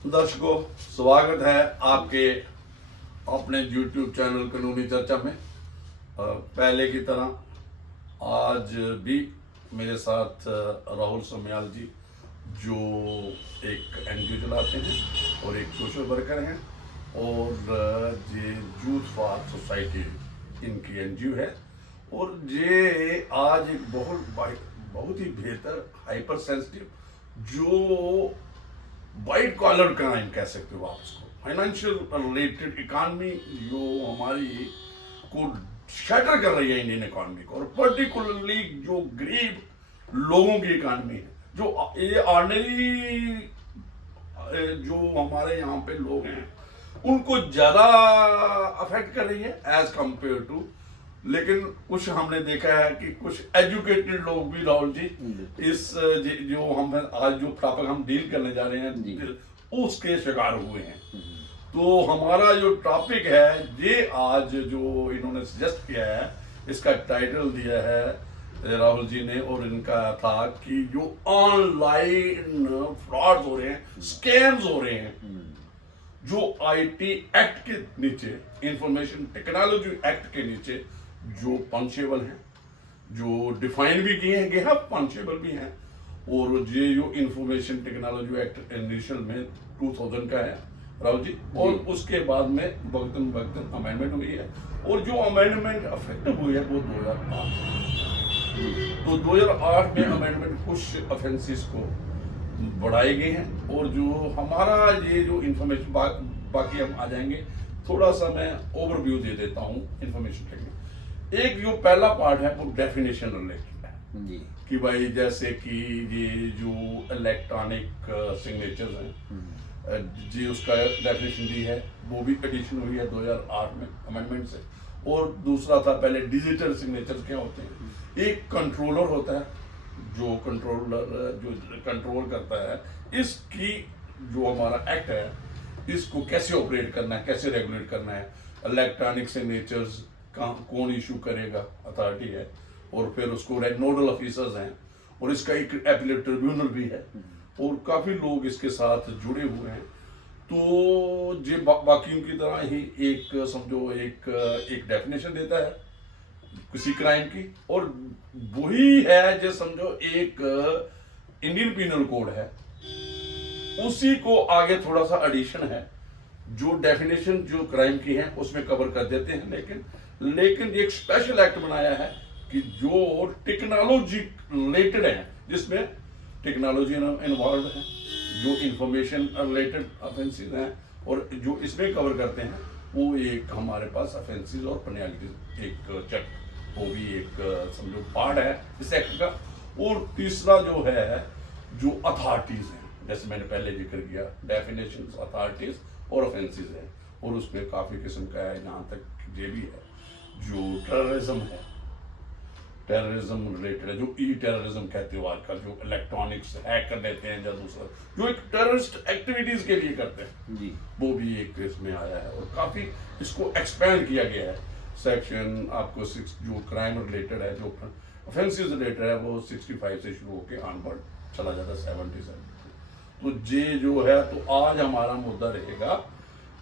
दर्शकों, स्वागत है आपके अपने YouTube चैनल कानूनी चर्चा में। पहले की तरह आज भी मेरे साथ राहुल सोमयाल जी, जो एक एनजीओ चलाते हैं और एक सोशल वर्कर हैं, और ये यूथ फॉर सोसाइटी इनकी एनजीओ है। और ये आज एक बहुत ही बेहतर हाइपर सेंसिटिव जो वाइट कॉलर क्राइम कह सकते हो आप उसको, फाइनेंशियल रिलेटेड इकॉनमी जो हमारी को शटर कर रही है इंडियन इकॉनमी को, और पर्टिकुलरली जो गरीब लोगों की इकॉनमी है, जो ये ऑर्डिनरी जो हमारे यहाँ पे लोग हैं उनको ज्यादा अफेक्ट कर रही है एज कंपेयर टू। लेकिन कुछ हमने देखा है कि कुछ एजुकेटेड लोग भी, राहुल जी, इस जो हम आज जो टॉपिक हम डील करने जा रहे हैं उसके शिकार हुए हैं। तो हमारा जो टॉपिक है ये आज जो इन्होंने सजेस्ट किया है, इसका टाइटल दिया है राहुल जी ने, और इनका था कि जो ऑनलाइन फ्रॉड हो रहे हैं, स्कैम्स हो रहे हैं, जो आईटी एक्ट के नीचे, इंफॉर्मेशन टेक्नोलॉजी एक्ट के नीचे जो पंचेबल हैं, जो डिफाइन भी किए हैं कि हाँ पंचेबल भी हैं। और ये जो इंफॉर्मेशन टेक्नोलॉजी एक्ट इनिशियल में 2000 का है राहुल जी, और उसके बाद में वक्तन वक्तन अमेंडमेंट हुई है, और जो अमेंडमेंट इफेक्टिव हुई है वो 2008। तो 2008 में अमेंडमेंट कुछ ऑफेंसेस को बढ़ाए गए हैं, और जो हमारा ये जो इंफॉर्मेशन बाकी हम आ जाएंगे, थोड़ा सा मैं ओवरव्यू दे देता हूँ इंफॉर्मेशन टेक्निक। एक जो पहला पार्ट है वो डेफिनेशन रिलेटेड है जी, कि भाई जैसे कि ये जो इलेक्ट्रॉनिक सिग्नेचर्स हैं जी, उसका डेफिनेशन दी है, वो भी एडिशन हुई है 2008 में अमेंडमेंट से। और दूसरा था पहले डिजिटल सिग्नेचर्स क्या होते हैं। एक कंट्रोलर होता है जो कंट्रोल करता है इसकी, जो हमारा एक्ट है इसको कैसे ऑपरेट करना है, कैसे रेगुलेट करना है। इलेक्ट्रॉनिक सिग्नेचर्स कौन इशू करेगा, अथॉरिटी है, और फिर उसको नोडल ऑफिसर्स हैं, और इसका एक एपीलेट ट्रिब्यूनल भी है, और काफी लोग इसके साथ जुड़े हुए हैं। तो ये बाकियों की तरह ही एक समझो एक डेफिनेशन देता है किसी क्राइम की, और वही है जो समझो एक इंडियन पीनल कोड है, उसी को आगे थोड़ा सा एडिशन है, जो डेफिनेशन जो क्राइम की है उसमें कवर कर देते हैं। लेकिन एक स्पेशल एक्ट बनाया है कि जो टेक्नोलॉजी रिलेटेड है, जिसमें टेक्नोलॉजी इन्वॉल्व है, जो इंफॉर्मेशन रिलेटेड ऑफेंसेस हैं, और जो इसमें कवर करते हैं वो एक हमारे पास ऑफेंसेस और पेनल्टीज एक चेक, वो भी एक समझो पार्ट है इस एक्ट का। और तीसरा जो है जो अथॉरिटीज हैं, जैसे मैंने पहले जिक्र किया, डेफिनेशंस, अथॉरिटीज और ऑफेंसेस है, और उसमें काफी किस्म का है। यहाँ तक ये भी है जो टेररिज्म है, टेररिज्म रिलेटेड है, जो ई टेररिज्म कहते हो आजकल, जो इलेक्ट्रॉनिक्स हैक कर लेते हैं या दूसरा जो एक टेररिस्ट एक्टिविटीज के लिए करते हैं जी, वो भी एक इसमें आया है, और काफी इसको एक्सपेंड किया गया है। सेक्शन आपको 6 जो क्राइम रिलेटेड है, जो ऑफेंसेस रिलेटेड है, वो 65 से शुरू होकर ऑनवर्ड चला जाता है 77। तो ये जो है, तो आज हमारा मुद्दा रहेगा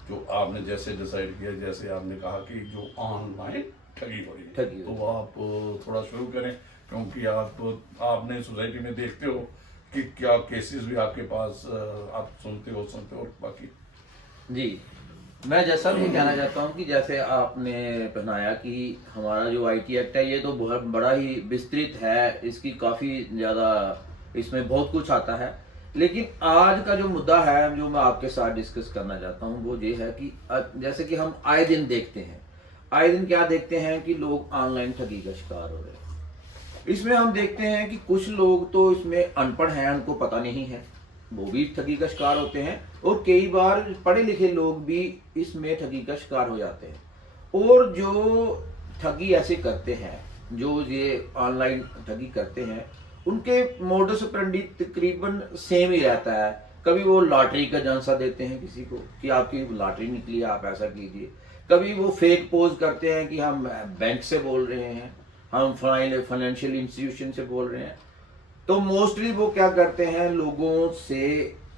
जो आपने जैसे डिसाइड किया, जैसे आपने कहा कि जो ऑनलाइन ठगी हो रही है, तो आप थोड़ा शुरू करें, क्योंकि आपने सोसाइटी में देखते हो कि क्या केसेस भी आपके पास आप सुनते हो और बाकी जी। मैं जैसा भी कहना चाहता हूँ कि जैसे आपने बनाया कि हमारा जो आईटी एक्ट है ये तो बहुत बड़ा ही विस्तृत है, इसकी काफ़ी ज़्यादा इसमें बहुत कुछ आता है। लेकिन आज का जो मुद्दा है जो मैं आपके साथ डिस्कस करना चाहता हूँ वो ये है कि जैसे कि हम आए दिन देखते हैं, आए दिन क्या देखते हैं कि लोग ऑनलाइन ठगी का शिकार हो रहे हैं। इसमें हम देखते हैं कि कुछ लोग तो इसमें अनपढ़ हैं, उनको पता नहीं है, वो भी ठगी का शिकार होते हैं, और कई बार पढ़े लिखे लोग भी इसमें ठगी का शिकार हो जाते हैं। और जो ठगी ऐसे करते हैं, जो ये ऑनलाइन ठगी करते हैं, उनके मोडस ऑपरेंडी तकरीबन सेम ही रहता है। कभी वो लॉटरी का झांसा देते हैं किसी को कि आपकी लॉटरी निकली है, आप ऐसा कीजिए। कभी वो फेक पोज करते हैं कि हम बैंक से बोल रहे हैं, हम फाइनेंशियल इंस्टीट्यूशन से बोल रहे हैं। तो मोस्टली वो क्या करते हैं, लोगों से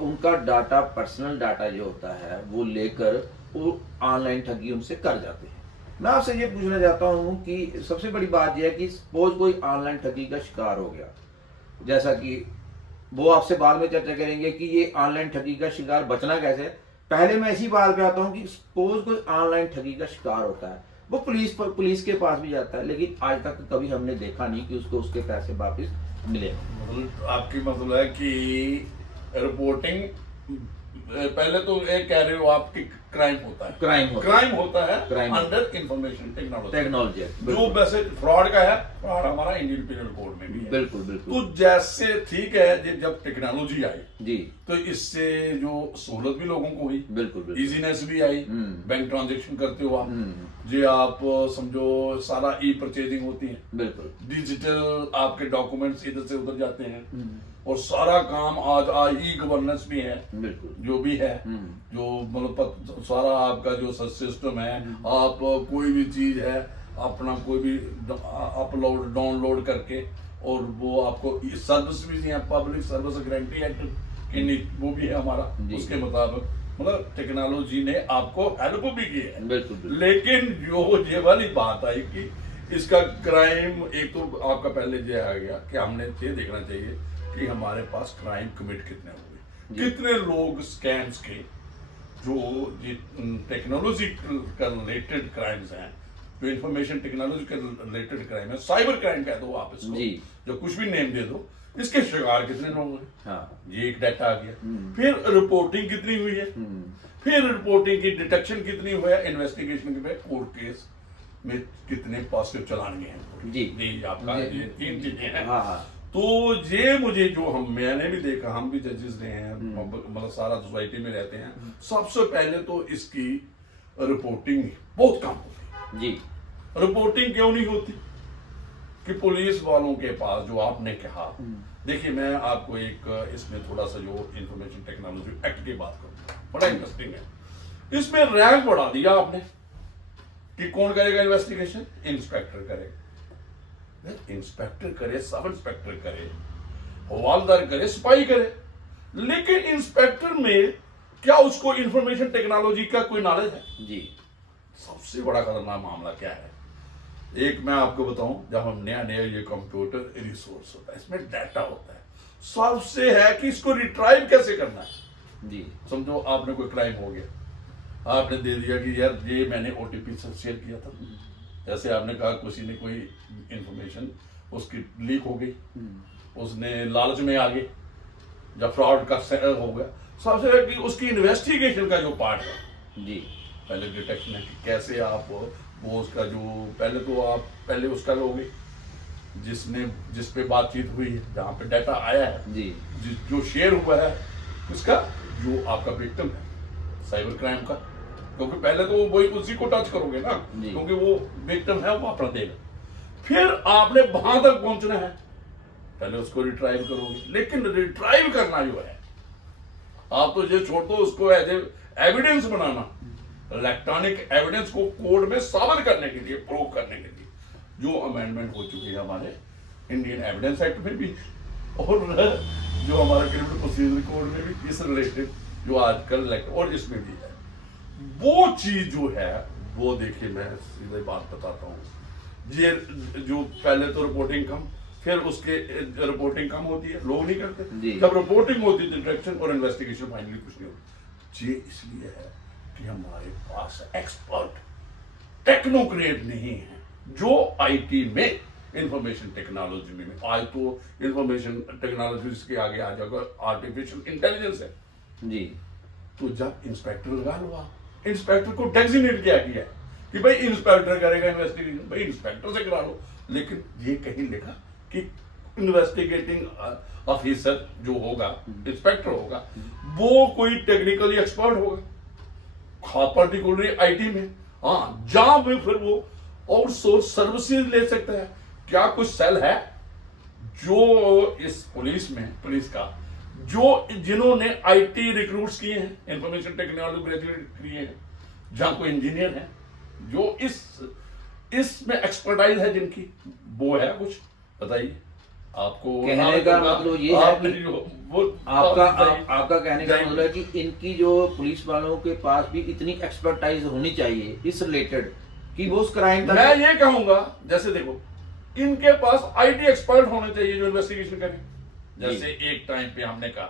उनका डाटा, पर्सनल डाटा जो होता है वो लेकर वो ऑनलाइन ठगी उनसे कर जाते हैं। मैं आपसे ये पूछना चाहता हूँ कि सबसे बड़ी बात यह है कि सपोज कोई ऑनलाइन ठगी का शिकार हो गया, जैसा कि वो आपसे बाद में चर्चा करेंगे कि ये ऑनलाइन ठगी का शिकार बचना कैसे है। पहले मैं इसी बात पे आता हूँ कि सपोज कोई ऑनलाइन ठगी का शिकार होता है, वो पुलिस के पास भी जाता है, लेकिन आज तक कभी हमने देखा नहीं कि उसको उसके पैसे वापस मिले। मतलब आपकी मतलब है कि रिपोर्टिंग, पहले तो ये कह रहे हो आप कि क्राइम होता है, क्राइम होता है अंडर इंफॉर्मेशन टेक्नोलॉजी, जो वैसे फ्रॉड का है, फ्रॉड हमारा इंडियन पीनल कोड में भी है। बिल्कुल बिल्कुल। तो जैसे ठीक है, जब टेक्नोलॉजी आई जी, तो इससे जो सहूलत भी लोगों को हुई, बिल्कुल, इजीनेस भी आई। बैंक ट्रांजेक्शन करते हो आप, जी आप समझो सारा ई परचेजिंग होती है, बिल्कुल डिजिटल आपके डॉक्यूमेंट्स इधर से उधर जाते हैं, और सारा काम आज ई गवर्नेंस भी है, बिल्कुल जो भी है, जो मतलब सारा आपका जो सिस्टम है, आप कोई भी चीज है अपना कोई भी अपलोड डाउनलोड करके, और वो आपको सर्विस भी है, पब्लिक सर्विस गारंटी एक्ट की वो भी है हमारा, उसके मुताबिक मतलब टेक्नोलॉजी ने आपको हेल्प भी की है। बिल्कुल। लेकिन जो ये वाली बात आई कि इसका क्राइम, एक तो आपका पहले ये आ गया कि हमने ये देखना चाहिए कि हमारे पास क्राइम कमिट कितने हुए, कितने लोग स्कैम्स के, जो टेक्नोलॉजी का रिलेटेड क्राइम्स हैं, जो इंफॉर्मेशन टेक्नोलॉजी के रिलेटेड क्राइम है, साइबर क्राइम कह दो आप इसको, जो कुछ भी नेम दे दो, इसके शिकार कितने लोग हैं। हाँ, ये एक डाटा आ गया। फिर रिपोर्टिंग कितनी हुई है, फिर रिपोर्टिंग की डिटेक्शन कितनी हुआ है, इन्वेस्टिगेशन के कोर्ट केस में कितने पॉजिटिव चलान गए हैं। जी आपका ये 3 चीजें हैं। तो ये मुझे जो मैंने भी देखा, हम भी जजेस रहे हैं, मतलब सारा सोसाइटी में रहते हैं, सबसे पहले तो इसकी रिपोर्टिंग बहुत कम होती जी। रिपोर्टिंग क्यों नहीं होती कि पुलिस वालों के पास, जो आपने कहा, देखिए मैं आपको एक इसमें थोड़ा सा जो इंफॉर्मेशन टेक्नोलॉजी एक्ट की बात करूँ, बड़ा इंटरेस्टिंग है। इसमें रैंक बढ़ा दिया आपने कि कौन करेगा इन्वेस्टिगेशन, इंस्पेक्टर करेगा। इंस्पेक्टर करे, सब इंस्पेक्टर करे, हवालदार करे, सिपाही करे, लेकिन इंस्पेक्टर में क्या उसको इंफॉर्मेशन टेक्नोलॉजी का कोई नॉलेज है जी। सबसे बड़ा खतरनाक मामला क्या है, एक मैं आपको बताऊं, जब हम नया ये कंप्यूटर रिसोर्स होता है, इसमें डाटा होता है, सबसे है कि इसको रिट्राइव कैसे करना है जी। समझो आपने कोई क्राइम हो गया, आपने दे दिया कि यार ये मैंने ओटीपी से शेयर किया था, जैसे आपने कहा किसी ने कोई इंफॉर्मेशन उसकी लीक हो गई, उसने लालच में आ गए, जब फ्रॉड का हो गया, सबसे है कि उसकी इन्वेस्टिगेशन का जो पार्ट है जी, पहले डिटेक्शन है कि कैसे आप वो उसका जो पहले उसका लोगे जिस पे बातचीत हुई है, जहाँ पे डाटा आया है जी, जो शेयर हुआ है उसका, जो आपका विक्टिम है साइबर क्राइम का, क्योंकि पहले तो वही उसी को टच करोगे ना, क्योंकि वो विक्टिम है, वो अपना देगा। फिर आपने वहां तक पहुंचना है, पहले उसको रिट्राइव करोगे, लेकिन रिट्राइव करना जो है, आप तो ये छोड़ दो, उसको एज एविडेंस बनाना, इलेक्ट्रॉनिक एविडेंस को कोर्ट में साबित करने के लिए, प्रूव करने के लिए, जो अमेंडमेंट हो चुकी है हमारे इंडियन एविडेंस एक्ट में भी, और जो हमारे क्रिमिनल प्रोसीजर कोड में भी, इस रिलेटेड जो आजकल और इसमें भी है, वो चीज जो है वो देखिए, मैं सीधे बात बताता हूँ, ये जो पहले तो रिपोर्टिंग कम, फिर उसके रिपोर्टिंग कम होती है, लोग नहीं करते, जब रिपोर्टिंग होती है डिटेक्शन और इन्वेस्टिगेशन फाइनली कुछ नहीं होती। ये इसलिए है कि हमारे पास एक्सपर्ट टेक्नोक्रेट नहीं है, जो आईटी में, इंफॉर्मेशन टेक्नोलॉजी में, आज तो इंफॉर्मेशन टेक्नोलॉजी के आगे आ जाएगा आर्टिफिशियल इंटेलिजेंस है जी। तो जब इंस्पेक्टर लगा लो, आप इंस्पेक्टर को डेजिग्नेट किया गया कि भाई इंस्पेक्टर करेगा इन्वेस्टिगेशन, भाई इंस्पेक्टर से करा लो, लेकिन ये कहीं लिखा कि इन्वेस्टिगेटिंग ऑफिसर जो होगा, इंस्पेक्टर होगा, वो कोई टेक्निकली एक्सपर्ट होगा, खास पर्टिकुलरली आईटी में, हाँ, जहां पे फिर वो आउटसोर्स सर्विसेज ले सकता है। क्या कुछ सेल है जो इस पुलिस का, जो जिन्होंने आईटी रिक्रूट्स किए हैं, इंफॉर्मेशन टेक्नोलॉजी ग्रेजुएट किए हैं, जहां कोई इंजीनियर है, जो इसमें एक्सपर्टाइज है जिनकी, वो है कुछ, बताइए। आपको कहने का मतलब ये है आपने कि जो वो आपका कहने का मतलब है कि इनकी जो पुलिस वालों के पास भी इतनी एक्सपर्टाइज होनी चाहिए इस रिलेटेड कि वो उस क्राइम तक। मैं ये कहूंगा, जैसे देखो, इनके पास आईटी एक्सपर्ट होने चाहिए जो इन्वेस्टिगेशन करें। जैसे एक टाइम पे हमने कहा,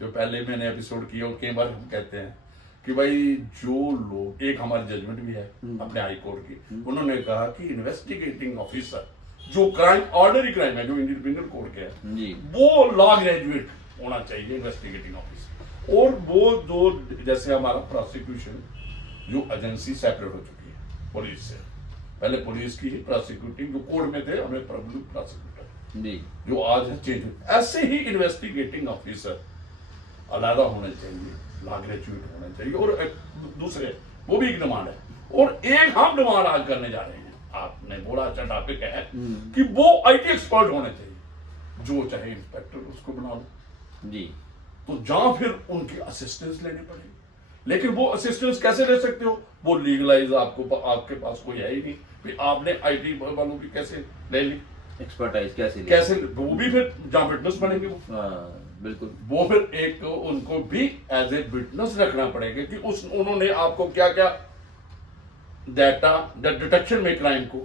जो पहले मैंने एपिसोड किया और कई बार हम कहते हैं कि भाई जो लोग, एक हमारी जजमेंट भी है अपने हाई कोर्ट की, उन्होंने कहा कि इन्वेस्टिगेटिंग ऑफिसर जो क्राइम, ऑर्डिनरी क्राइम है जो इंडिपेंडेंट कोर्ट के है जी, वो लॉ ग्रेजुएट होना चाहिए इन्वेस्टिगेटिंग ऑफिसर। और वो जो जैसे हमारा प्रोसिक्यूशन जो एजेंसी सेपरेट हो चुकी है पुलिस से, पहले पुलिस की ही प्रोसिक्यूटिंग जो कोर्ट में थे, हमें पब्लिक प्रोसिक्यूटर जी, जो आज है चेंज हुए, ऐसे ही इन्वेस्टिगेटिंग ऑफिसर अलहदा होने चाहिए, लॉ ग्रेजुएट होने चाहिए। और एक दूसरे वो भी एक डिमांड है, और एक हम डिमांड आज करने जा रहे हैं, आपने बोला अच्छा टॉपिक है कि वो आईटी एक्सपर्ट होने चाहिए, जो चाहे इंस्पेक्टर उसको बना लो जी, तो जहां फिर उनकी असिस्टेंस लेनी पड़ेगी। लेकिन वो असिस्टेंस कैसे ले सकते हो, वो लीगलाइज आपके पास कोई है ही नहीं, फिर आपने आईटी वालों की कैसे ले ली, एक्सपर्टाइज कैसे कैसे, वो भी फिर जहां विटनेस बनेंगे बिल्कुल, वो फिर एक उनको भी एज ए विटनेस रखना पड़ेगा कि उन्होंने आपको क्या क्या डाटा डिटेक्शन में क्राइम को,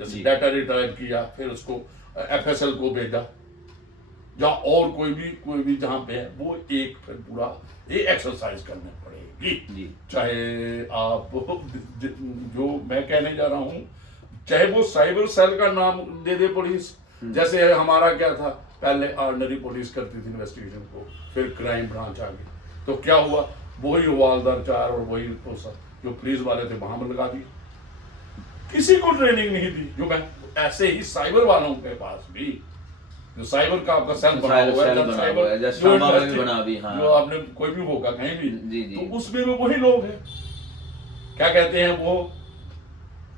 जैसे डाटा रिट्राइव किया, फिर उसको एफएसएल को भेजा, जहां और कोई भी जहां पे है, वो एक फिर पूरा ये एक्सरसाइज करनी पड़ेगी जी, चाहे आप जो मैं कहने जा रहा हूं, चाहे वो साइबर सेल का नाम दे दे पुलिस, जैसे हमारा क्या था, पहले ऑर्डिनरी पुलिस करती थी इन्वेस्टिगेशन को, फिर क्राइम ब्रांच आ गई, तो क्या हुआ, वही हवालदार 4 और वही तो जो पुलिस वाले थे वहां लगा दी, किसी को ट्रेनिंग नहीं दी। जो मैं ऐसे ही साइबर वालों के पास भी, जो साइबर का आपका सेल बना हुआ है, साइबर जो आपने कोई भी होगा कहीं भी, तो उसमें भी वही लोग हैं, क्या कहते हैं वो,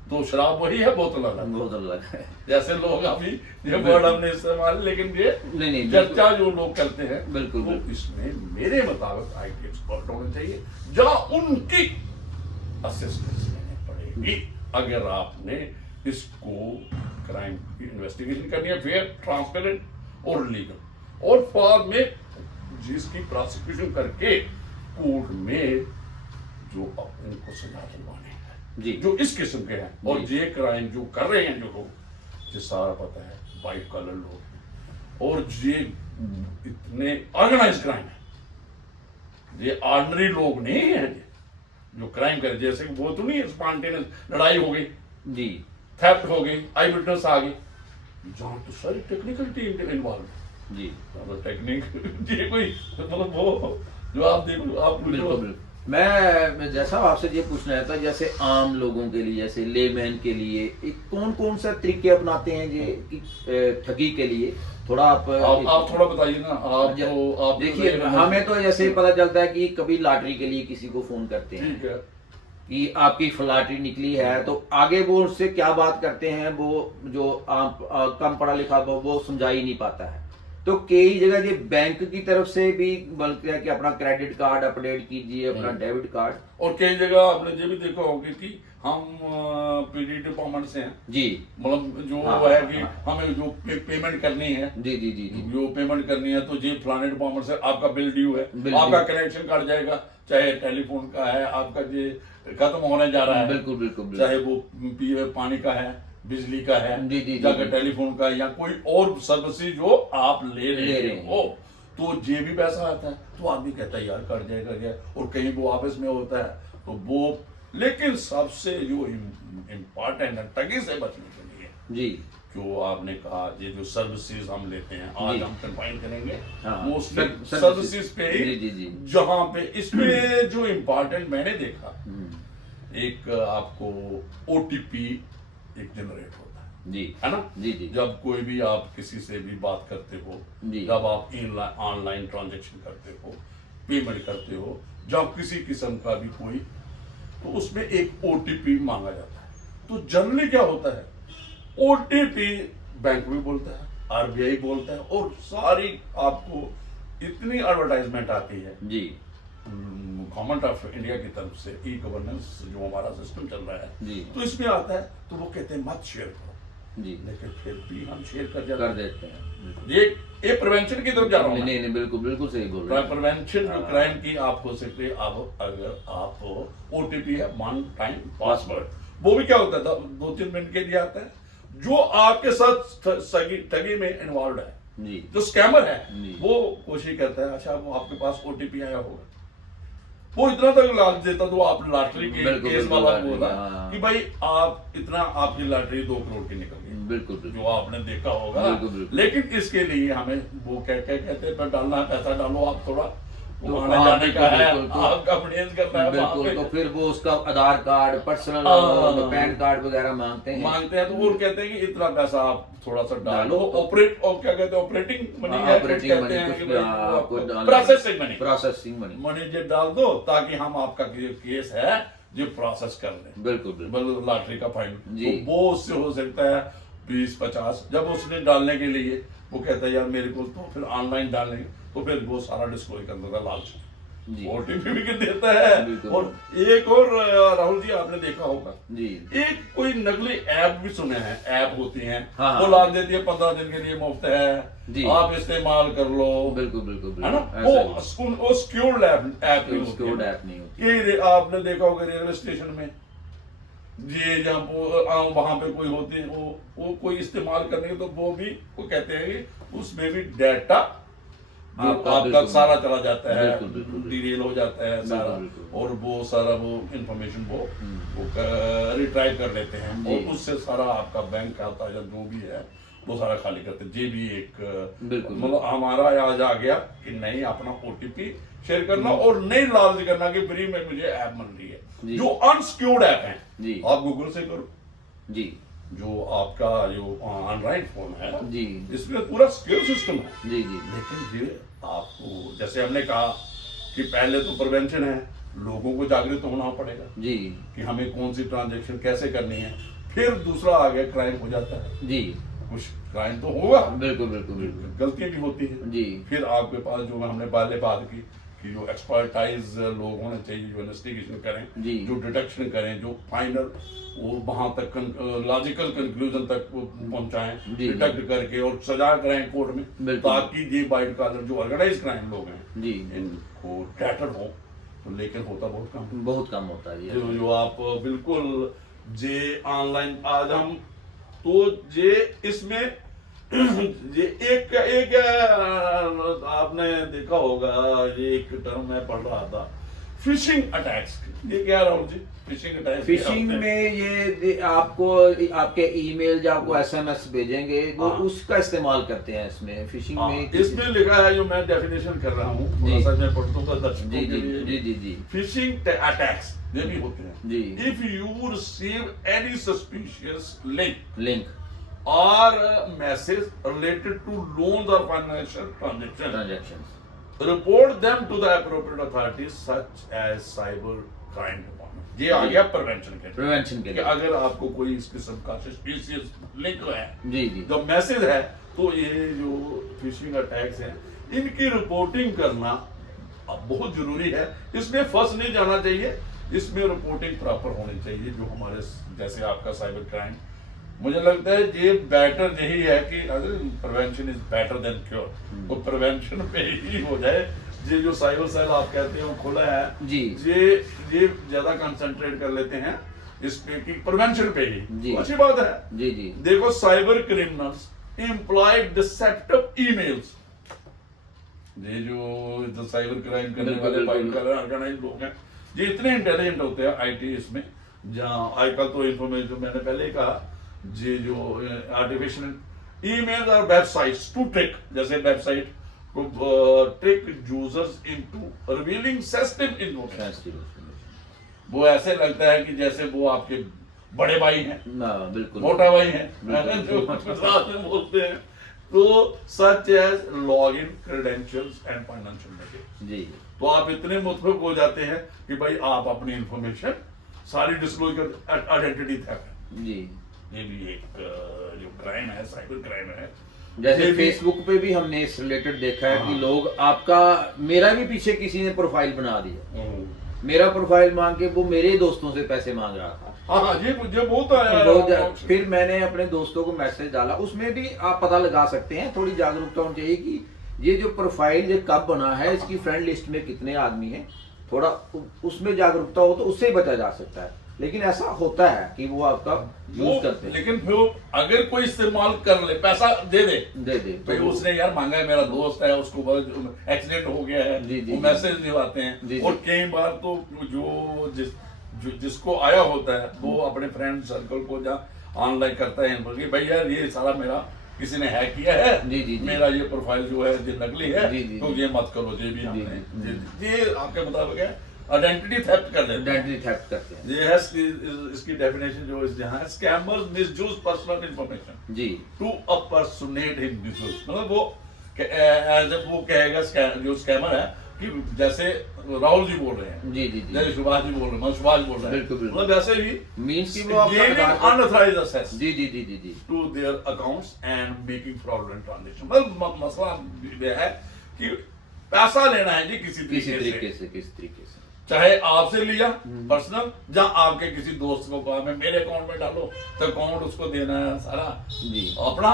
तो शराब वही है, बोतल अलग है। जैसे लोग अभी ये वर्ड हमने इस्तेमाल, लेकिन ये नहीं, चर्चा जो लोग करते हैं, बिल्कुल, तो इसमें मेरे मुताबिक आईटी एक्सपर्ट होने चाहिए, जहां उनकी असिस्टेंस लेनी पड़ेगी अगर आपने इसको क्राइम की इन्वेस्टिगेशन करनी है, फेयर, ट्रांसपेरेंट और लीगल, और बाद में जिसकी प्रोसिक्यूशन करके कोर्ट में जो इनको सजा दिलवानी है जी, जो इस किस्म के हैं, और ये क्राइम जो कर रहे हैं जो लोग, ये सारा पता है वाइट कलर लोग हैं, और ये इतने ऑर्गेनाइज क्राइम है, ये ऑर्डिनरी लोग नहीं है जो क्राइम करे, जैसे वो तो नहीं स्पॉन्टेनियस लड़ाई हो गई जी, थेफ्ट हो गई, आई विटनेस आ गई, जहां तो सारी टेक्निकल टीम इन्वॉल्व जी, तो टेक्निक ये कोई मतलब वो जो आप देखो, आप बिल्कुल। मैं जैसा आपसे ये पूछना है, जैसे आम लोगों के लिए, जैसे लेमैन के लिए कौन कौन सा तरीके अपनाते हैं ये ठगी के लिए, थोड़ा आप थोड़ा बताइए ना। आप देखिए, हमें तो जैसे पता चलता है कि कभी लॉटरी के लिए किसी को फोन करते हैं, ठीक है, कि आपकी लॉटरी निकली है, तो आगे वो उससे क्या बात करते हैं, वो जो आप कम पढ़ा लिखा वो समझा ही नहीं पाता है। तो कई जगह ये बैंक की तरफ से भी बोलते हैं कि अपना क्रेडिट कार्ड अपडेट कीजिए, अपना डेबिट कार्ड, और कई जगह आपने ये भी देखा होगा कि हम पीडी डिपार्टमेंट से हैं जी, मतलब जो है कि हमें जो पेमेंट करनी है, जी जी जी, जो पेमेंट करनी है, तो ये फलाने डिपार्टमेंट से आपका बिल ड्यू है, आपका कनेक्शन कट जाएगा, चाहे टेलीफोन का है आपका ये खत्म होने जा रहा है, बिल्कुल बिल्कुल, चाहे वो पानी का है, बिजली का है, जी जी, जाकर टेलीफोन का, या कोई और सर्विस जो आप ले रहे हो, तो ये भी पैसा आता है, तो आदमी कहता है यार कट जाएगा क्या, और कहीं वो आपस में होता है, तो वो, लेकिन सबसे जो इम्पोर्टेंट है ठगी से बचने के लिए जी, जो आपने कहा, ये जो सर्विसेज हम लेते हैं, आज हम कंफाइन करेंगे मोस्टली सर्विसेज पे ही, जी जी जी, जहां पे इसमें जो इम्पोर्टेंट मैंने देखा, एक आपको ओटीपी एक जनरेट होता है जी, है ना, जी जी, जब कोई भी आप किसी से भी बात करते हो, जब आप ऑनलाइन ट्रांजैक्शन करते हो, पेमेंट करते हो, जब किसी किस्म का भी कोई, तो उसमें एक ओटीपी मांगा जाता है। तो जनरली क्या होता है, ओटीपी बैंक भी बोलता है, आरबीआई बोलता है, और सारी आपको इतनी एडवर्टाइजमेंट आती है जी, गवर्नमेंट ऑफ इंडिया की तरफ से, ई गवर्नेंस जो हमारा सिस्टम चल रहा है जी, तो इसमें आता है, तो वो कहते हैं मत शेयर करो, जी लेकिन फिर भी हम शेयर कर जाते कर देते हैं। हैं। ये प्रिवेंशन की तरफ जा रहा हूँ नहीं मैं। नहीं नहीं, बिल्कुल बिल्कुल सही बोल रहे हैं। प्रिवेंशन जो हाँ। क्राइम की आप हो सकते हैं, आप अगर आप ओटीपी है वन टाइम पासवर्ड, वो भी क्या होता है 2-3 मिनट के लिए आता है, जो आपके साथ ठगी में इन्वॉल्व है, जी जो स्कैमर है, जी। वो कोशिश करता है अच्छा वो आपके पास ओटीपी आया होगा, वो इतना तक लालच देता, तो आप लॉटरी के बिल्कुल, केस बिल्कुल, वाला लॉटरी, बोला हाँ। कि भाई आप इतना, आपकी लॉटरी 2 करोड़ की निकल गई, बिल्कुल बिल्कुल जो आपने देखा होगा। बिल्कुल, बिल्कुल। लेकिन इसके लिए हमें वो कहते हैं डालना है, पैसा डालो, आप थोड़ा तो आने हाँ, जाने का है, बिल्कुल, तो- आपका बढ़िया करना है वहाँ बिल्कुल। पे। तो फिर वो उसका आधार कार्ड, पर्सनल हाँ। पैन कार्ड वगैरह मांगते हैं। मांगते हैं, तो वो कहते हैं कि इतना पैसा आप थोड़ा सा डालो, डालो। ऑपरेट, और क्या कहते हैं, ऑपरेटिंग मनी हाँ, है, ऑपरेटिंग कहते मनी, हैं कुछ कि भी, भाई हाँ, वो आपको आपको डालना है। Processing money, processing money. Money जो डाल दो, ताकि हम आपका जो केस है जो प्रोसेस कर लें, बिल्कुल बिल्कुल लॉटरी का फाइन, जी। तो वो उससे हो सकता है 20-50। जब उसने डालने के लिए वो कहता है यार मेरे को तो फिर ऑनलाइन डालने, तो फिर वो सारा डिस्क्लोज कर देता है, लालच जी ओटीपी भी देता है। बिल्कुल। और एक और राहुल जी आपने देखा होगा, जी एक कोई नकली ऐप भी सुने हैं, ऐप होती हैं, हाँ, वो हाँ। ला देती है 15 दिन के लिए मुफ्त जी। है, आप इस्तेमाल कर लो, बिल्कुल बिल्कुल है ना। बिल्कुल। वो सिक्योर्ड ऐप नहीं होती सिक्योर्ड है। ऐप नहीं होती। कि आपने देखा होगा रेलवे स्टेशन में, जी जहाँ वहां पे कोई होते हैं, वो कोई इस्तेमाल करने के, तो वो भी वो कहते हैं कि उसमें भी डाटा जो आपका बिल्कुल, सारा चला जाता है, बिल्कुल, बिल्कुल, बिल्कुल। डिटेल हो जाता है बिल्कुल, सारा, बिल्कुल। और वो सारा वो इंफॉर्मेशन वो रिट्राइव कर लेते हैं, जी। और उससे सारा आपका बैंक खाता या जो भी है वो सारा खाली करते हैं। ये भी एक बिल्कुल। मतलब हमारा आज आ गया कि नहीं, अपना ओटीपी शेयर करना और नहीं लालच करना कि फ्री में मुझे ऐप मिल रही जी। है, जो अनसिक्योर्ड ऐप है, जी। आप गूगल से करो, जी जो आपका जो एंड्रॉइड फोन है, जी इसमें पूरा सिक्योर सिस्टम है। जी जी लेकिन ये आपको, जैसे हमने कहा कि पहले तो प्रिवेंशन है, लोगों को जागरूक होना पड़ेगा जी कि हमें कौन सी ट्रांजैक्शन कैसे करनी है। फिर दूसरा आ गया, क्राइम हो जाता है, जी कुछ क्राइम तो होगा, बिल्कुल बिल्कुल बिल्कुल गलतियां भी होती है। जी फिर आपके पास जो हमने पहले बात की कि जो एक्सपर्टाइज लोग होने चाहिए, जो इन्वेस्टिगेशन करें, जी। जो डिटेक्शन करें, जो फाइनल वो वहां तक लॉजिकल कंक्लूजन तक वो पहुंचाएं, जी। डिटेक्ट करके और सजा कराएं कोर्ट में, बिल्कुल। ताकि ये वाइट कॉलर जो ऑर्गेनाइज क्राइम लोग हैं जी इनको ट्रैटर हो। तो लेकिन होता बहुत कम है। बहुत कम होता है जो ये। जो आप बिल्कुल जे ऑनलाइन आज हम तो जे इसमें ये एक आपने देखा होगा, ये एक टर्म मैं पढ़ रहा था, फिशिंग अटैक्स। ये क्या Rahul ji, phishing attacks? Fishing में ये आपको आपके ईमेल या आपको एसएमएस भेजेंगे, वो हाँ। उसका इस्तेमाल करते हैं इसमें। फिशिंग में इसमें लिखा है, जो मैं डेफिनेशन कर रहा हूँ, थोड़ा जी। सा मैं पढ़ दूंगा दर्शकों जी के जी लिए। जी जी जी फिशिंग अटैक्स ये भी होते हैं। जी। If you receive any suspicious link link or message related to loans or financial transactions, transactions. report them to the appropriate authorities such as cyber crime department। ये आ गया प्रिवेंशन के लिए। प्रिवेंशन के कि लिए। अगर आपको कोई इस किस्म का सस्पिशियस लिंक है, जी जी जो मैसेज है, तो ये जो फिशिंग अटैक्स हैं, इनकी रिपोर्टिंग करना अब बहुत जरूरी है। इसमें फंस नहीं जाना चाहिए, इसमें रिपोर्टिंग प्रॉपर होनी चाहिए। जो हमारे जैसे आपका साइबर क्राइम, मुझे लगता है ये बेटर यही है कि अगर prevention is better than cure, तो प्रिवेंशन पे ही हो जाए। ये जो साइबर सेल आप कहते हैं वो खुला है जी। ये ज्यादा कंसंट्रेट कर लेते हैं इस पे कि प्रिवेंशन पे ही, जी। तो अच्छी बात है। जी जी देखो, cyber criminals employ deceptive emails. ये जो साइबर क्राइम करने बिल्कुल, वाले बिल्कुल। ऑर्गेनाइज लोग हैं, ये इतने इंटेलिजेंट होते हैं आईटी इसमें, जहाँ आजकल तो इंफॉर्मेशन, जो मैंने पहले ही कहा, ये जो आर्टिफिशियल ईमेल और वेबसाइट्स टू ट्रिक, जैसे वेबसाइट को trick users into revealing sensitive information. वो ऐसे लगता है कि जैसे वो आपके बड़े भाई हैं, बिल्कुल मोटा भाई हैं, बिल्कुल। जो गुजरात में बोलते हैं। तो such as log in credentials and financial details. जी तो आप इतने मुतफिक हो जाते हैं कि भाई आप अपनी इंफॉर्मेशन सारी डिस्क्लोज कर, आइडेंटिटी थेफ्ट। जी ये भी एक जो क्राइम है, साइबर क्राइम है। जैसे ये भी- फेसबुक पे भी हमने इस रिलेटेड देखा है कि हाँ। लोग आपका, मेरा भी पीछे किसी ने प्रोफाइल बना दिया, मेरा प्रोफाइल मांग के वो मेरे दोस्तों से पैसे मांग रहा था। हाँ ये मुझे बहुत आया बहुत है। फिर मैंने अपने दोस्तों को मैसेज डाला, उसमें भी आप पता लगा सकते हैं, थोड़ी जागरूकता होनी चाहिए कि ये जो प्रोफाइल ये कब बना है, इसकी फ्रेंड लिस्ट में कितने आदमी हैं, थोड़ा उसमें जागरूकता हो तो उससे ही बचा जा सकता है। लेकिन ऐसा होता है कि वो आपका यूज करते हैं। लेकिन फिर अगर कोई इस्तेमाल कर ले, पैसा दे दे तो भाई उसने यार मांगा है, मेरा दोस्त है, उसको एक्सीडेंट हो गया है, जी, जी, वो मैसेज नहीं आते हैं। और कई बार तो जिसको आया होता है वो अपने फ्रेंड सर्कल को जहाँ ऑनलाइन करता है कि भाई यार ये सारा मेरा किसी ने हैक किया है, जी। मेरा ये प्रोफाइल जो है ये नकली है, जी। तो ये मत करो, ये भी हमने ये आपके मुताबिक है आइडेंटिटी थेफ्ट कर देते हैं। आइडेंटिटी थेफ्ट करते हैं। ये है इसकी डेफिनेशन जो इस जहां है, स्कैमर्स मिसयूज पर्सनल इंफॉर्मेशन जी टू पर्सनेट हिम मिसयूज, मतलब वो एज वो कहेगा जो स्कैमर है कि जैसे राहुल जी बोल रहे हैं, जी जैसे सुभाष जी बोल रहे हैं, सुभाष बोल रहे हैं, बिल्कुल। मतलब वैसे ही मींस कि वो आपका गेनिंग अनऑथराइज्ड एक्सेस जी to their accounts and making fraudulent transaction. मतलब मसला ये है कि पैसा लेना है जी किसी तरीके से, चाहे आपसे लिया पर्सनल, जहां आपके किसी दोस्त को कहा मैं मेरे अकाउंट में डालो, तो अकाउंट उसको देना है सारा जी अपना,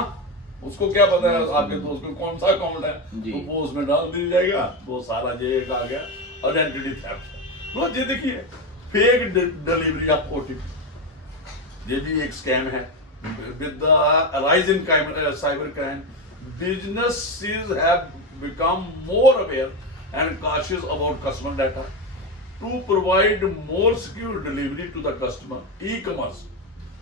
उसको क्या पता है आपके दोस्त को कौन सा अकाउंट है, तो वो उसमें डाल दिया जाएगा, वो सारा ये आ गया आइडेंटिटी थेफ्ट। तो ये देखिए फेक डिलीवरी ऑफ ओटीपी, ये भी एक स्कैम है। With the rise in cyber crime, businesses have become more aware and cautious about customer data. To provide more secure delivery to the customer, e-commerce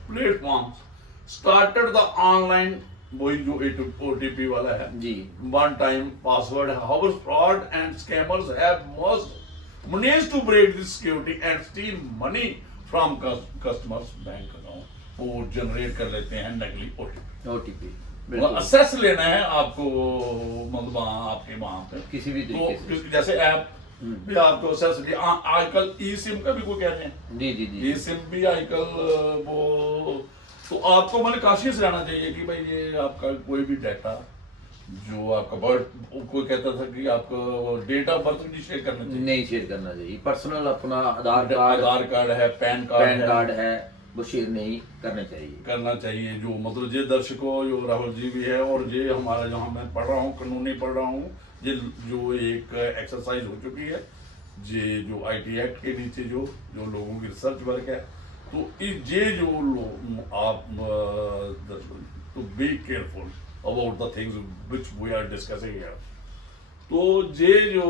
platforms started the online वही जो OTP वाला है जी one time password. However, fraud and scammers have managed to break this security and steal money from customers' bank account. वो generate कर लेते हैं नकली OTP। Assess लेना है आपको, मतलब आपके वहां पे किसी भी तरीके से, जैसे ऐप भी आपको असेस लिया। आजकल ई सिम का भी कोई कह रहे हैं, जी ई सिम भी आजकल वो, तो आपको मैंने काशिश रहना चाहिए कि भाई ये आपका कोई भी डाटा जो आपका बर्थ, कोई कहता था कि आपको डेट ऑफ बर्थ नहीं शेयर करना चाहिए, नहीं शेयर करना चाहिए, पर्सनल अपना आधार कार्ड है, पैन कार्ड है, वो शेयर नहीं करना चाहिए। जो मतलब ये दर्शकों, जो राहुल जी भी है और ये हमारा जहाँ मैं पढ़ रहा हूँ, कानूनी पढ़ रहा हूँ, ये जो एक एक्सरसाइज हो चुकी है, ये जो IT एक्ट के नीचे जो लोगों की रिसर्च वर्क है, तो ये जो आप to be careful about the things which we are discussing here. तो ये जो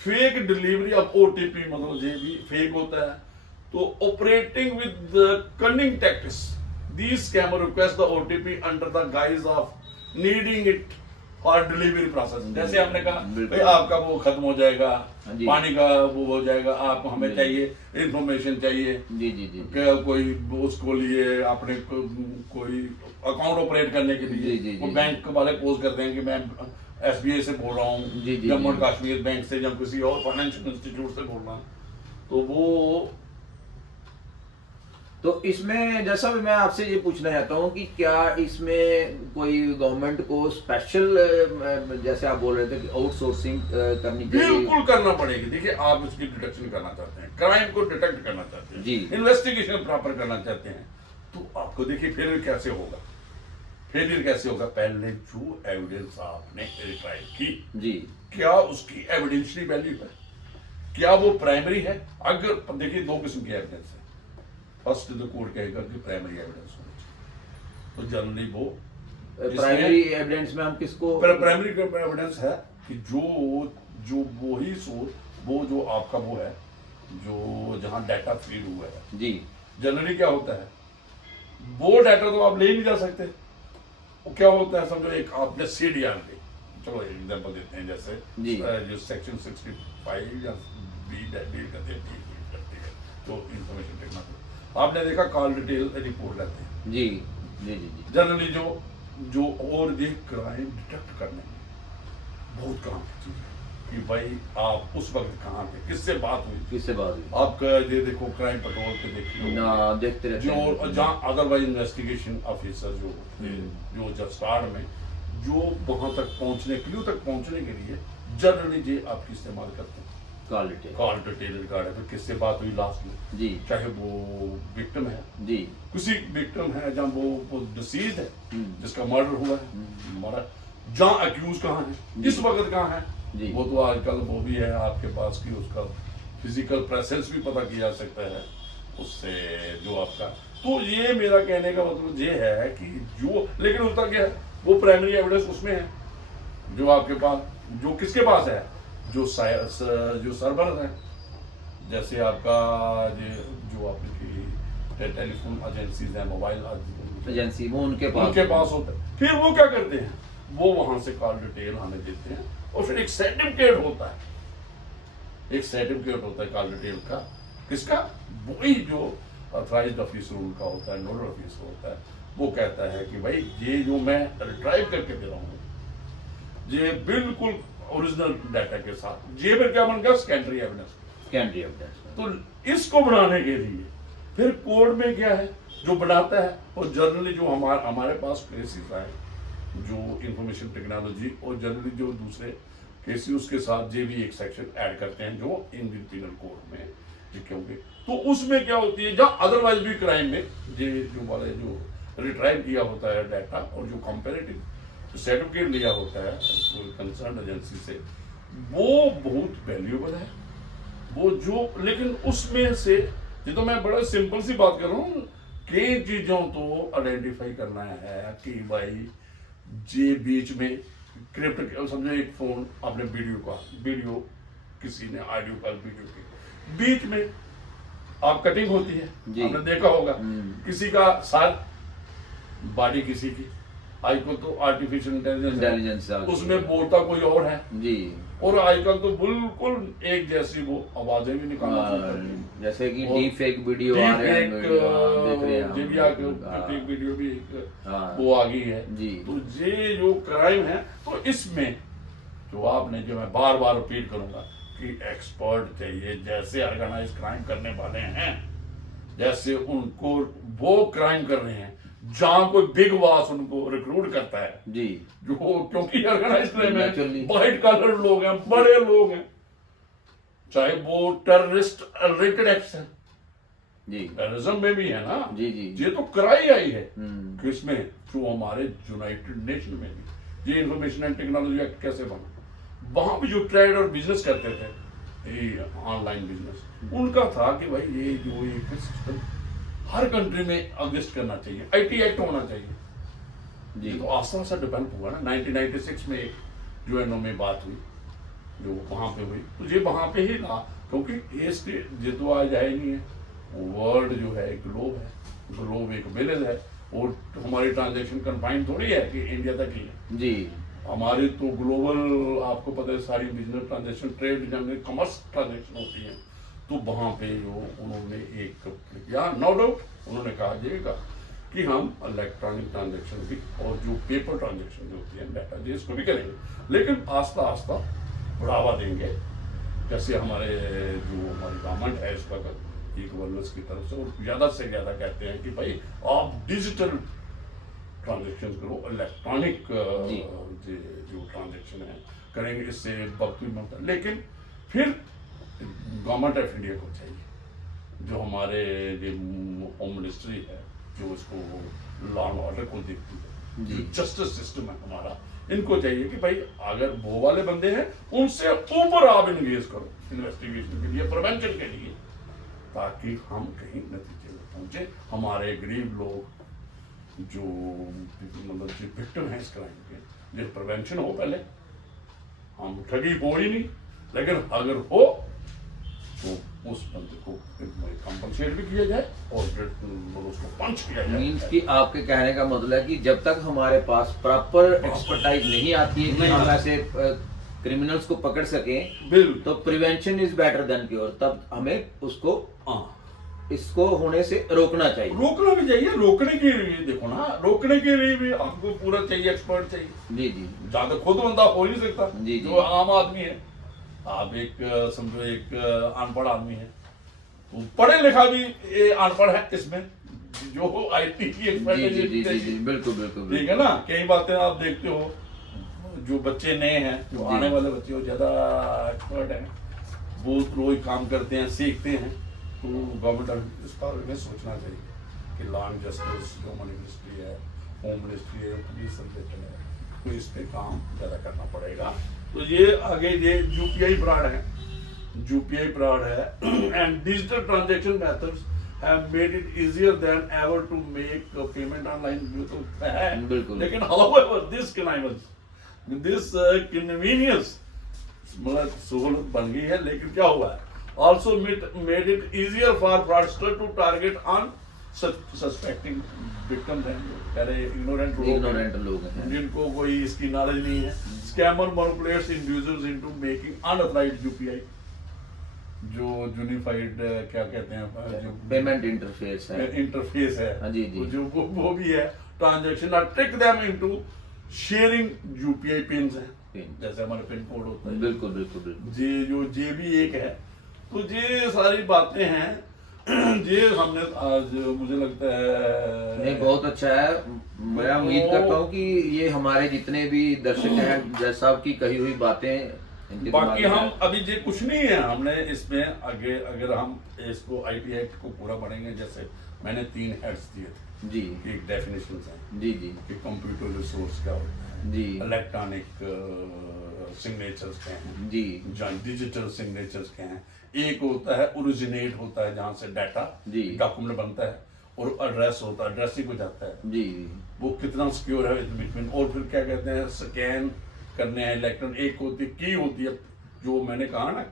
फेक डिलीवरी ऑफ OTP, मतलब ये भी फेक होता है। तो operating with the cunning tactics, these scammer request the OTP under the guise of needing it for delivery process। जैसे हमने कहा भाई आपका वो खत्म हो जाएगा, पानी का वो हो जाएगा, आपको हमें चाहिए इंफॉर्मेशन चाहिए, जी क्या कोई उसको लिए आपने कोई अकाउंट ऑपरेट करने के लिए वो बैंक वाले पोस्ट करते हैं कि मैं SBI से बोल रहा हूँ, जम्मू एंड कश्मीर बैंक से, या किसी और फाइनेंशियल इंस्टीट्यूट से बोल रहा हूँ, तो वो तो इसमें जैसा भी मैं आपसे ये पूछना चाहता हूँ कि क्या इसमें कोई गवर्नमेंट को स्पेशल, जैसे आप बोल रहे थे कि आउटसोर्सिंग करनी चाहिए? बिल्कुल करना पड़ेगी। देखिए आप इसकी डिटेक्शन करना चाहते हैं, क्राइम को डिटेक्ट करना चाहते हैं जी, इन्वेस्टिगेशन प्रॉपर करना चाहते हैं, तो आपको देखिए फेलियर कैसे होगा। पहले जो एविडेंस आपने रिट्राइव की जी, क्या उसकी एविडेंशियली वैल्यू है, क्या वो प्राइमरी है? अगर देखिए दो किस्म की एविडेंस है, फर्स्ट द कोर्ट कहेगा कि प्राइमरी एविडेंस होना चाहिए, तो जनरली वो प्राइमरी एविडेंस में हम किसको, प्राइमरी एविडेंस है कि जो वही सोर्स, वो जो आपका वो है जो जहां डाटा फीड हुआ है जी। जनरली क्या होता है, वो डाटा तो आप ले ही नहीं जा सकते, वो क्या होता है समझो, एक आपने CDR ले, चलो एग्जांपल देते हैं, जैसे जो सेक्शन 65 या बी डील करते हैं तो इंफॉर्मेशन टेक्नोलॉजी, आपने देखा कॉल डिटेल रिपोर्ट लेते हैं जी। जनरली जो और ये क्राइम डिटेक्ट करने में बहुत काम की चीज है कि भाई आप उस वक्त कहाँ थे, किससे बात हुई, आपका ये देखो क्राइम पेट्रोल पे देखते रहते हैं, जो जहाँ अदरवाइज इन्वेस्टिगेशन ऑफिसर जो जब स्टार्ट में जो वहां तक पहुंचने, क्लू तक पहुंचने के लिए जनरली ये आपकी इस्तेमाल करते हैं। Call detail. Call detail record है, फिर किससे बात हुई लास्ट में, जी चाहे वो विक्टिम है, जी किसी विक्टिम है जहाँ वो डिसीज है, जिसका मर्डर हुआ है, मरा, जहाँ अक्यूज कहाँ है, इस वक्त कहाँ है, जी। वो तो आजकल वो भी है आपके पास कि उसका फिजिकल प्रेजेंस भी पता किया जा सकता है उससे, जो आपका। तो ये मेरा कहने का मतलब ये है कि जो, लेकिन उसका क्या है, वो प्राइमरी एविडेंस उसमें है जो आपके पास, जो किसके पास है, जो जो सर्वर है, जैसे आपका जो आपकी टेलीफोन एजेंसीज है, मोबाइल एजेंसी, वो उनके पास होता है। फिर वो क्या करते हैं, वो वहां से कॉल डिटेल हमें देते हैं, और फिर एक सर्टिफिकेट होता है, एक सर्टिफिकेट होता है कॉल डिटेल का, किसका, वही जो ऑथराइज्ड ऑफिसर उनका होता है, नोडल ऑफिसर होता है, वो कहता है कि भाई ये जो मैं रिट्राइव करके दे रहा हूँ, ये बिल्कुल ओरिजिनल डाटा के साथ, ये फिर क्या बन गया, सेकेंडरी एविडेंस। Secondary evidence. तो इसको बनाने के लिए फिर कोर्ट में क्या है, जो बनाता है, और जनरली जो हमारे पास केसेस आए, जो इंफॉर्मेशन टेक्नोलॉजी और जनरली जो दूसरे केसेस, उसके साथ ये भी एक सेक्शन ऐड करते हैं जो इंडियन पिनल कोड में लिखे होंगे। तो उसमें क्या होती है, जहाँ अदरवाइज भी क्राइम में ये जो वाले जो रिट्राइव किया होता है डाटा, और जो कंपेरेटिव सर्टिफिकेट लिया होता है कंसर्न एजेंसी से, वो बहुत वैल्यूएबल है, वो जो, लेकिन उसमें से ये तो मैं बड़ा सिंपल सी बात कर रहा हूँ, कई चीजों तो आइडेंटिफाई करना है कि भाई जे बीच में क्रिप्ट, समझो एक फोन आपने वीडियो किसी ने ऑडियो कॉल वीडियो के बीच में आप कटिंग होती है, आपने देखा होगा, किसी का साल बॉडी किसी की, आजकल तो आर्टिफिशियल इंटेलिजेंस, उसमें बोलता कोई और है जी, और आजकल तो बिल्कुल एक जैसी वो आवाजें भी निकालना शुरू कर दी, जैसे कि डीप फेक वीडियो आ रहे हैं, देख रहे हैं फेक वीडियो भी वो आ गई है जी। तो ये जो क्राइम है, तो इसमें जो आपने, जो मैं बार बार रिपीट करूंगा कि एक्सपर्ट चाहिए, जैसे ऑर्गेनाइज क्राइम करने वाले हैं, जैसे उनको वो क्राइम कर रहे हैं जहां कोई बिग बॉस उनको रिक्रूट करता है जी, जो, क्योंकि ऑर्गेनाइज क्राइम है, वाइट कलर लोग हैं, बड़े लोग हैं, चाहे वो टेररिस्ट रिलेटेड एक्ट्स हैं जी, टेररिज्म में भी है ना जी जी, ये तो कराई आई है किसमें, जो हमारे यूनाइटेड नेशन में भी ये इंफॉर्मेशन एंड टेक्नोलॉजी एक्ट कैसे बना, वहां भी जो ट्रेड और बिजनेस करते थे, ऑनलाइन बिजनेस, उनका था कि भाई ये जो एक सिस्टम हर कंट्री में एग्जिस्ट करना चाहिए, आईटी एक्ट होना चाहिए जी। तो आस्ता आस्ता डेवलप हुआ ना, 1996 में एक यूएनओ में बात हुई, जो वहां पे हुई, तो ये वहां पे ही था, क्योंकि ये तो आज है नहीं है, वर्ल्ड जो है ग्लोब है, ग्लोब एक विलेज है, और हमारी ट्रांजैक्शन कन्फाइंड थोड़ी है कि इंडिया तक ही है जी, हमारी तो ग्लोबल, आपको पता है सारी business transaction, trade general commerce transaction होती है, तो वहां पे जो उन्होंने एक किया, नो डाउट उन्होंने कहा जाएगा कि हम इलेक्ट्रॉनिक ट्रांजैक्शन भी और जो पेपर ट्रांजैक्शन जो होती है डाटा जी, इसको भी करेंगे, लेकिन आस्ता आस्ता बढ़ावा देंगे, जैसे हमारे जो हमारी गवर्नमेंट है इस वक्त ई गवर्नेंस की तरफ से, और ज्यादा से ज्यादा कहते हैं कि भाई आप डिजिटल ट्रांजैक्शन करो, इलेक्ट्रॉनिक जो ट्रांजैक्शन है करेंगे, इससे वक्त भी मिलता है, लेकिन फिर गवर्नमेंट ऑफ इंडिया को चाहिए, जो हमारे जो होम मिनिस्ट्री है, जो इसको लॉ एंड ऑर्डर को देखती है, जो जस्टिस सिस्टम है हमारा, इनको चाहिए कि भाई अगर वो वाले बंदे हैं उनसे ऊपर आप इंगेज करो इन्वेस्टिगेशन के लिए, प्रिवेंशन के लिए, ताकि हम कहीं नतीजे में पहुंचे, हमारे गरीब लोग जो मतलब जो विक्टिम है इस क्राइम के, जो प्रिवेंशन हो, पहले हम ठगी हो ही नहीं, लेकिन अगर हो तो उस बंदे को कंपनसेट भी किया जाए और उसको पंच किया जाए। मीन्स कि आपके कहने का मतलब है कि जब तक हमारे पास प्रॉपर एक्सपर्टाइज नहीं आती है कि हम ऐसे क्रिमिनल्स को पकड़ सकें, तो prevention is better than cure, तब हमें उसको इसको होने से रोकना चाहिए, रोकना भी चाहिए। रोकने के लिए देखो ना, रोकने के लिए भी आपको पूरा चाहिए, एक्सपर्ट चाहिए जी जी, ज्यादा खुद बंदा हो नहीं सकता जी, जो आम आदमी है, आप एक समझो एक अनपढ़ आदमी है, तो पढ़े लिखा भी अनपढ़ है इसमें, जो आईटी की एक्सपर्ट, बिल्कुल बिल्कुल ठीक है ना। कई बातें आप देखते हो, जो बच्चे नए हैं, जो आने वाले बच्चे हो ज्यादा एक्सपर्ट हैं, वो रोज काम करते हैं, सीखते हैं। तो गवर्नमेंट इस बारे में सोचना चाहिए कि लॉ एंड जस्टिस, जो मनी मिनिस्ट्री है, होम मिनिस्ट्री है, पुलिस रिलेटेड है, तो इस पे काम ज़्यादा करना पड़ेगा। तो ये आगे ये यूपीआई फ्रॉड है, यूपीआई फ्रॉड है and digital transaction methods have made it easier than ever to make payment online। ये तो है, बिल्कुल। लेकिन however this connivance, this convenience, मतलब सहूलत बन गई है, लेकिन क्या हुआ है, also made it easier for fraudster to target on suspecting victims हैं, पहले ignorant लोग हैं जिनको कोई इसकी नॉलेज नहीं है। Scammer manipulates individuals into making unauthorized UPI, जो यूनिफाइड क्या कहते हैं, जो पेमेंट इंटरफेस है, इंटरफेस है, हाँ जी जी, तो जो वो भी है transaction are trick them into sharing UPI pins हैं, जैसे हमारे पिन कोड होता है। बिल्कुल बिल्कुल बिल्कुल। ये भी एक है। तो ये सारी बातें हैं ये हमने आज, मुझे लगता है नहीं बहुत अच्छा है। मैं उम्मीद करता हूँ कि ये हमारे जितने भी दर्शक हैं, जज साहब की कही हुई बातें, बाकी हम अभी ये कुछ नहीं है, हमने इसमें आगे अगर हम इसको आईटी एक्ट को पूरा बढ़ेंगे, जैसे मैंने 3 हेड्स दिए थे जी, एक डेफिनेशन है जी जी, कि कंप्यूटर रिसोर्स क्या होता है जी, इलेक्ट्रॉनिक सिग्नेचर्स क्या हैं जी, डिजिटल सिग्नेचर्स क्या हैं। एक होता है ओरिजिनेट होता है, जहाँ से डाटा डॉक्यूमेंट बनता है, और एड्रेस होता है, एड्रेस ही को जाता है जी, वो कितना सिक्योर है बिटवीन। और फिर क्या कहते हैं, स्कैन करने हैं इलेक्ट्रॉन। एक होती है की होती है, जो मैंने कहा ना,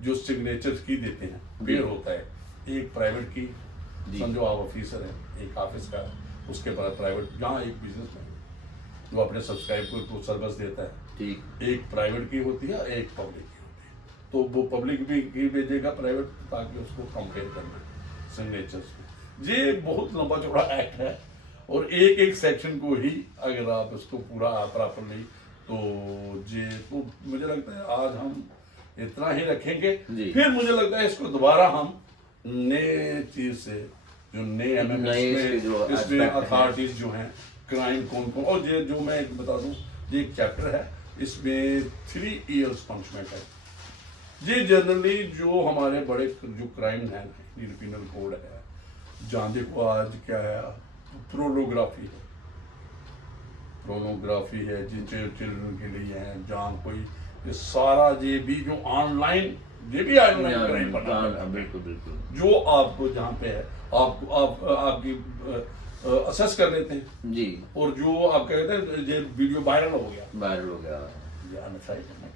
जो सिग्नेचर की देते हैं, पेयर होता है, एक प्राइवेट की, समझो आप ऑफिसर हैं एक ऑफिस का, उसके बाद प्राइवेट, जहाँ एक बिजनेस में जो अपने सब्सक्राइब को सर्विस देता है, ठीक, एक प्राइवेट की होती है, एक पब्लिक की होती है। तो वो पब्लिक भी की भेजेगा प्राइवेट, ताकि उसको कंपेयर करना है सिग्नेचर्स में। ये बहुत लंबा चौड़ा एक्ट है, और एक एक सेक्शन को ही अगर आप इसको पूरा प्रॉपरली, तो ये तो मुझे लगता है आज हम इतना ही रखेंगे। फिर मुझे लगता है इसको दोबारा हम नए चीज से, जो नए इसमें अथॉरिटीज जो हैं, क्राइम कौन कौन, और ये जो मैं बता दूं, ये एक चैप्टर है, इसमें 3 इयर्स पनिशमेंट है। ये जनरली जो हमारे बड़े जो क्राइम है, पिनल कोड है, जहाँ देखो आज क्या है, प्रोनोग्राफी है, प्रोनोग्राफी है, जिन चिल्ड्रन के लिए है, जहाँ कोई ये सारा ये भी जो ऑनलाइन, ये भी ऑनलाइन क्राइम बना है, बिल्कुल बिल्कुल, जो आपको जहाँ पे है आपको आपकी असेस कर लेते हैं जी, और जो आप कहते हैं ये वीडियो वायरल हो गया,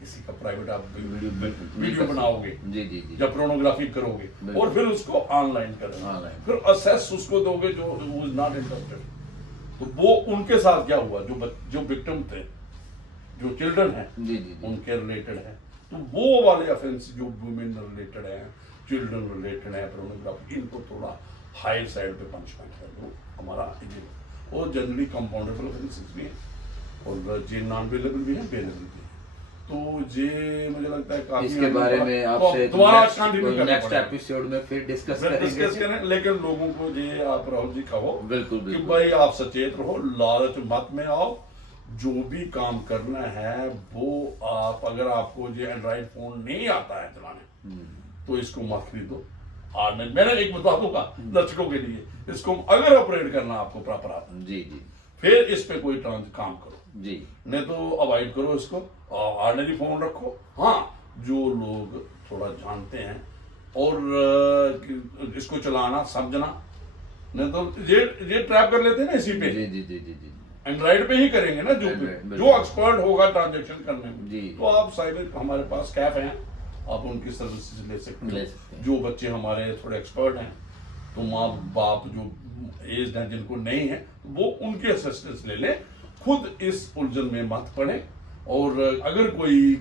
किसी का प्राइवेट आप वीडियो बनाओगे, जी जी जी, जब प्रोनोग्राफी करोगे और फिर उसको ऑनलाइन करोगे, फिर असेस उसको दोगे जो इज नॉट इंटरेस्टेड। तो वो उनके साथ क्या हुआ, जो विक्टिम थे, जो चिल्ड्रन हैं, जी जी, उनके रिलेटेड है, तो वो वाले ऑफेंस जो वुमेन रिलेटेड है, चिल्ड्रन रिलेटेड है, प्रोनोग्राफी, इनको थोड़ा हाई साइड पे पनिशमेंट है, जो हमारा और जनरली कंपाउंडेबल ऑफेंसेस भी है, और जे नॉन वेलेबल भी है, वेलेबल भी है। तो ये मुझे लगता है काफी, इसके बारे में आपसे नेक्स्ट एपिसोड में फिर डिस्कस करें, लेकिन लोगों को ये आप राहुल जी कहो बिल्कुल कि भाई आप सचेत रहो, लालच मत में आओ, जो भी काम करना है वो आप, अगर आपको ये एंड्रॉइड फोन नहीं आता है चलाने, तो इसको मत खरीदो। और मैंने एक बता दूंगा दर्शकों के लिए, इसको अगर ऑपरेट करना आपको प्रॉपर आता, जी जी, फिर इस पे कोई काम करो जी, नहीं तो अवॉइड करो इसको, ऑर्डिनरी फोन रखो। हाँ, जो लोग थोड़ा जानते हैं और इसको चलाना समझना, नहीं तो ये ट्रैप कर लेते हैं ना इसी पे, जी जी जी जी जी, एंड्रॉइड पे ही करेंगे ना, जो एक्सपर्ट होगा ट्रांजैक्शन करने में जी, तो आप साइबर हमारे पास कैफ हैं, आप उनकी सर्विसेज ले सकते हैं। जो बच्चे हमारे थोड़े एक्सपर्ट हैं, तो माँ बाप जो एज हैं जिनको नहीं है, वो उनके असिस्टेंस ले लें, खुद इस उलझन में मत पड़े। और अगर कोई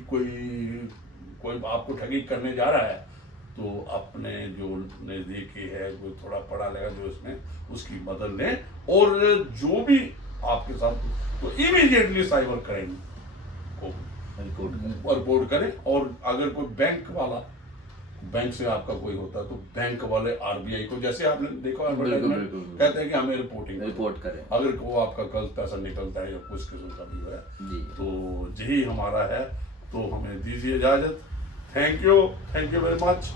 आपको ठगी करने जा रहा है, तो अपने जो नज़दीकी है, कोई थोड़ा पढ़ा लेगा जो इसमें, उसकी मदद लें, और जो भी आपके साथ, तो इमीडिएटली साइबर क्राइम को रिपोर्ट करें। और अगर कोई बैंक से आपका कोई होता है, तो बैंक वाले आरबीआई को, जैसे आपने देखा कहते हैं कि हमें रिपोर्ट करें, अगर को आपका कल पैसा निकलता है या कुछ किस्म का भी है, तो यही हमारा है। तो हमें दीजिए इजाजत। Thank you very much.